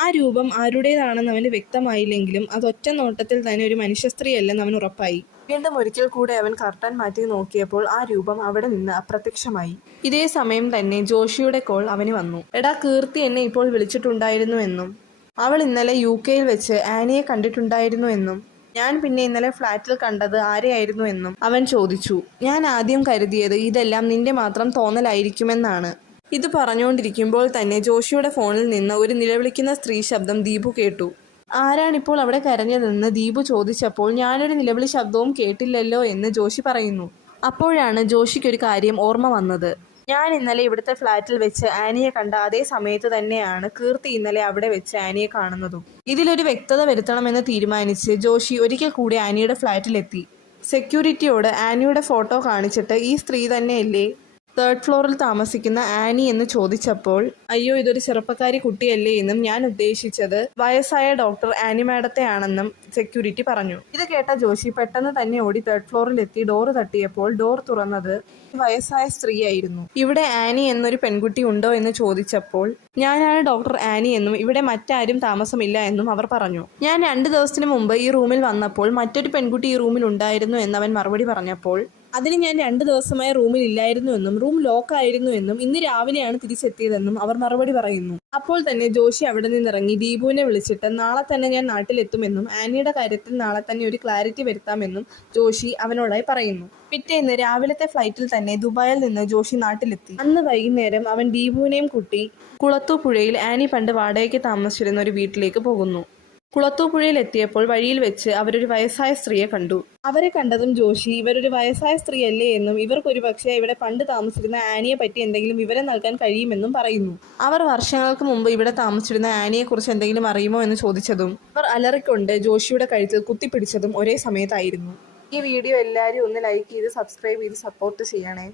ആ രൂപം ആരുടേതാണെന്ന് അവന് വ്യക്തമായില്ലെങ്കിലും അതൊറ്റ നോട്ടത്തിൽ തന്നെ ഒരു മനുഷ്യസ്ത്രീയല്ലെന്ന് അവൻ ഉറപ്പായി. വീണ്ടും ഒരിക്കൽ കൂടെ അവൻ കർട്ടൻ മാറ്റി നോക്കിയപ്പോൾ ആ രൂപം അവിടെ നിന്ന് അപ്രത്യക്ഷമായി. ഇതേ സമയം തന്നെ ജോഷിയുടെ കോൾ അവന് വന്നു. എടാ, കീർത്തി എന്നെ ഇപ്പോൾ വിളിച്ചിട്ടുണ്ടായിരുന്നു എന്നും അവൾ ഇന്നലെ UK-യിൽ വെച്ച് ആനിയെ കണ്ടിട്ടുണ്ടായിരുന്നു എന്നും ഞാൻ പിന്നെ ഇന്നലെ ഫ്ലാറ്റിൽ കണ്ടത് ആരെയായിരുന്നു എന്നും അവൻ ചോദിച്ചു. ഞാൻ ആദ്യം കരുതിയത് ഇതെല്ലാം നിന്റെ മാത്രം തോന്നലായിരിക്കുമെന്നാണ്. ഇത് പറഞ്ഞുകൊണ്ടിരിക്കുമ്പോൾ തന്നെ ജോഷിയുടെ ഫോണിൽ നിന്ന് ഒരു നിലവിളിക്കുന്ന സ്ത്രീ ശബ്ദം ദീപു കേട്ടു. ആരാണിപ്പോൾ അവിടെ കരഞ്ഞതെന്ന് ദീപു ചോദിച്ചപ്പോൾ ഞാനൊരു നിലവിളി ശബ്ദവും കേട്ടില്ലല്ലോ എന്ന് ജോഷി പറയുന്നു. അപ്പോഴാണ് ജോഷിക്കൊരു കാര്യം ഓർമ്മ വന്നത്. ഞാൻ ഇന്നലെ ഇവിടുത്തെ ഫ്ലാറ്റിൽ വെച്ച് ആനിയെ കണ്ട അതേ സമയത്ത് തന്നെയാണ് കീർത്തി ഇന്നലെ അവിടെ വെച്ച് ആനിയെ കാണുന്നതും. ഇതിലൊരു വ്യക്തത വരുത്തണമെന്ന് തീരുമാനിച്ച് ജോഷി ഒരിക്കൽ കൂടി ആനിയുടെ ഫ്ലാറ്റിലെത്തി. സെക്യൂരിറ്റിയോട് ആനിയുടെ ഫോട്ടോ കാണിച്ചിട്ട് ഈ സ്ത്രീ തന്നെയല്ലേ 3rd ഫ്ലോറിൽ താമസിക്കുന്ന ആനി എന്ന് ചോദിച്ചപ്പോൾ അയ്യോ, ഇതൊരു ചെറുപ്പക്കാരി കുട്ടിയല്ലേ എന്നും ഞാൻ ഉദ്ദേശിച്ചത് വയസ്സായ ഡോക്ടർ ആനി മാഡത്തെ ആണെന്നും സെക്യൂരിറ്റി പറഞ്ഞു. ഇത് കേട്ട ജോഷി പെട്ടെന്ന് തന്നെ ഓടി 3rd ഫ്ലോറിലെത്തി ഡോറ് തട്ടിയപ്പോൾ ഡോർ തുറന്നത് വയസ്സായ സ്ത്രീയായിരുന്നു. ഇവിടെ ആനി എന്നൊരു പെൺകുട്ടി ഉണ്ടോ എന്ന് ചോദിച്ചപ്പോൾ ഞാനാണ് ഡോക്ടർ ആനി എന്നും ഇവിടെ മറ്റാരും താമസമില്ല എന്നും അവർ പറഞ്ഞു. ഞാൻ 2 ദിവസത്തിന് മുമ്പ് ഈ റൂമിൽ വന്നപ്പോൾ മറ്റൊരു പെൺകുട്ടി ഈ റൂമിൽ ഉണ്ടായിരുന്നു എന്നവൻ മറുപടി പറഞ്ഞപ്പോൾ അതിന് ഞാൻ 2 ദിവസമായി റൂമിൽ ഇല്ലായിരുന്നു എന്നും റൂം ലോക്കായിരുന്നു എന്നും ഇന്ന് രാവിലെയാണ് തിരിച്ചെത്തിയതെന്നും അവർ മറുപടി പറയുന്നു. അപ്പോൾ തന്നെ ജോഷി അവിടെ നിന്നിറങ്ങി ദീപുവിനെ വിളിച്ചിട്ട് നാളെ തന്നെ ഞാൻ നാട്ടിലെത്തുമെന്നും ആനിയുടെ കാര്യത്തിൽ നാളെ തന്നെ ഒരു ക്ലാരിറ്റി വരുത്താമെന്നും ജോഷി അവനോടായി പറയുന്നു. പിറ്റേന്ന് രാവിലത്തെ ഫ്ലൈറ്റിൽ തന്നെ ദുബായിൽ നിന്ന് ജോഷി നാട്ടിലെത്തി. അന്ന് വൈകുന്നേരം അവൻ ദീപുവിനെയും കൂട്ടി കുളത്തൂപ്പുഴയിൽ ആനി പണ്ട് വാടകയ്ക്ക് താമസിച്ചിരുന്ന ഒരു വീട്ടിലേക്ക് പോകുന്നു. കുളത്തൂപ്പുഴയിൽ എത്തിയപ്പോൾ വഴിയിൽ വെച്ച് അവരൊരു വയസ്സായ സ്ത്രീയെ കണ്ടു. അവരെ കണ്ടതും ജോഷി ഇവരൊരു വയസ്സായ സ്ത്രീയല്ലേ എന്നും ഇവർക്കൊരു പക്ഷേ ഇവിടെ പണ്ട് താമസിച്ചിരുന്ന ആനിയെ പറ്റി എന്തെങ്കിലും വിവരം നൽകാൻ കഴിയുമെന്നും പറയുന്നു. അവർ വർഷങ്ങൾക്ക് മുമ്പ് ഇവിടെ താമസിച്ചിരുന്ന ആനിയെക്കുറിച്ച് എന്തെങ്കിലും അറിയുമോ എന്ന് ചോദിച്ചതും അവർ അലറിക്കൊണ്ട് ജോഷിയുടെ കഴുത്തിൽ കുത്തിപ്പിടിച്ചതും ഒരേ സമയത്തായിരുന്നു. ഈ വീഡിയോ എല്ലാവരും ഒന്ന് ലൈക്ക് ചെയ്ത് സബ്സ്ക്രൈബ് ചെയ്ത് സപ്പോർട്ട് ചെയ്യണേ.